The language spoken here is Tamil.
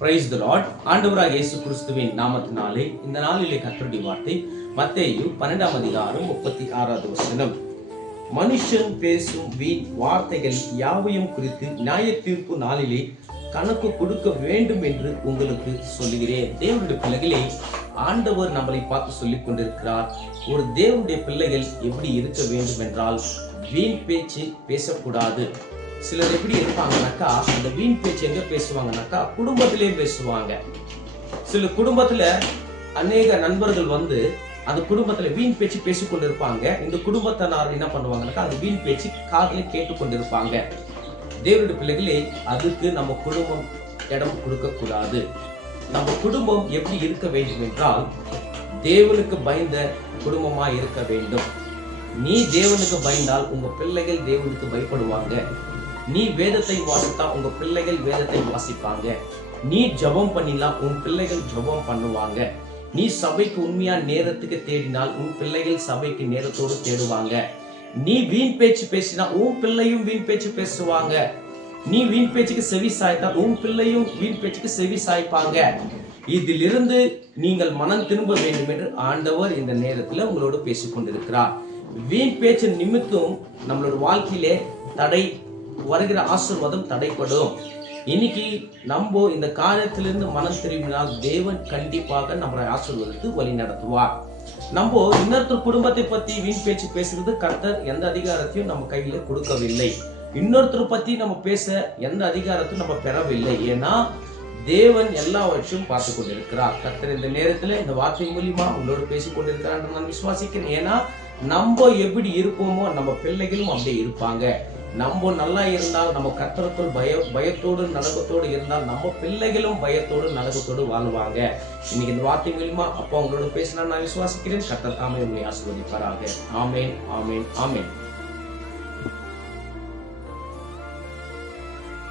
பிரைஸ் த லார்ட் ஆண்டவராக இயேசு கிறிஸ்துவின் நாமத்தினாலே இந்த நாளிலே கர்த்தருடைய வார்த்தை மத்தேயு பன்னெண்டாம் அதிகாரம் முப்பத்தி ஆறாவது வசனம். மனுஷன் பேசும் வீண் வார்த்தைகள் யாவையும் குறித்து நியாய தீர்ப்பு நாளிலே கணக்கு கொடுக்க வேண்டும் என்று உங்களுக்கு சொல்லுகிறேன். தேவனுடைய பிள்ளைகளே ஆண்டவர் நம்மளை பார்த்து சொல்லிக் கொண்டிருக்கிறார். ஒரு தேவனுடைய பிள்ளைகள் எப்படி இருக்க வேண்டும் என்றால் வீண் பேச்சு பேசக்கூடாது. சிலர் எப்படி இருப்பாங்கனாக்கா அந்த வீண் பேச்சு எங்க பேசுவாங்கனாக்கா குடும்பத்திலே பேசுவாங்க. சில குடும்பத்துல அநேக நண்பர்கள் வந்து அந்த குடும்பத்துல வீண் பேச்சு பேசிக்கொண்டு இருப்பாங்க இந்த குடும்பத்தினார் என்ன பண்ணுவாங்கனாக்கா அந்த வீண் பேச்சு காதுல கேட்டுக்கொண்டிருப்பாங்க. தேவனுடைய பிள்ளைகளே அதுக்கு நம்ம குடும்பம் இடம் கொடுக்க கூடாது நம்ம குடும்பம் எப்படி இருக்க வேண்டும் என்றால் தேவனுக்கு பயந்த குடும்பமா இருக்க வேண்டும். நீ தேவனுக்கு பயந்தால் உங்க பிள்ளைகள் தேவனுக்கு பயப்படுவாங்க. நீ வேதத்தை வாசித்தா உங்க பிள்ளைகள் வேதத்தை வாசிப்பாங்க. நீ ஜெபம் பண்ணினா உன் பிள்ளைகள் ஜெபம் பண்ணுவாங்க. நீ சபைக்கு உண்மையா நேரத்துக்கு தேடினால் உன் பிள்ளைகள் சபைக்கு நேரத்தோடு தேடுவாங்க. நீ வீண் பேச்சு பேசினா உன் பிள்ளையும் வீண் பேச்சு பேசுவாங்க. நீ வீண் பேச்சுக்கு செவி சாய்த்தால் உன் பிள்ளையும் வீண் பேச்சுக்கு செவி சாய்ப்பாங்க. இதிலிருந்து நீங்கள் மனம் திரும்ப வேண்டும் என்று ஆண்டவர் இந்த நேரத்தில் உங்களோடு பேசிக்கொண்டிருக்கிறார். வீண் பேச்சு நிமித்தம் நம்மளோட வாழ்க்கையிலே தடை வருகிற ஆசீர்வாதம் தடைப்படும். இன்னைக்கு நம்ம இந்த காரியத்திலிருந்து மனம் திரும்பினால் தேவன் கண்டிப்பாக நம்மளை ஆசிர்வதித்து வழி நடத்துவார். நம்ம இன்னொருத்தர் குடும்பத்தை பத்தி வீண் பேச்சு பேசுறது கர்த்தர் எந்த அதிகாரத்தையும் நம்ம கையில கொடுக்கவில்லை. இன்னொருத்தர் பத்தி நம்ம பேச எந்த அதிகாரத்தையும் நம்ம பெறவில்லை. ஏன்னா தேவன் எல்லாவற்றையும் பார்த்து கொண்டிருக்கிறார். கர்த்தர் இந்த நேரத்துல இந்த வார்த்தை மூலியமா உங்களோடு பேசிக் கொண்டிருக்கிறார் நான் விசுவாசிக்கிறேன். ஏன்னா நம்ம எப்படி இருப்போமோ நம்ம பிள்ளைகளும் அப்படியே இருப்பாங்க. நம்ம நல்லா இருந்தால் நம்ம கர்த்தருக்குள் பய பயத்தோடு நலகத்தோடு இருந்தால் நம்ம பிள்ளைகளும் பயத்தோடு நலகத்தோடு வாழ்வாங்க. இன்னைக்கு இந்த வார்த்தை மூலியமா அப்பா உங்களோட பேசினா நான் விசுவாசிக்கிறேன். கத்தர் தாமே உங்களை ஆசிர்வதிப்பாராக. ஆமேன் ஆமேன் ஆமேன்.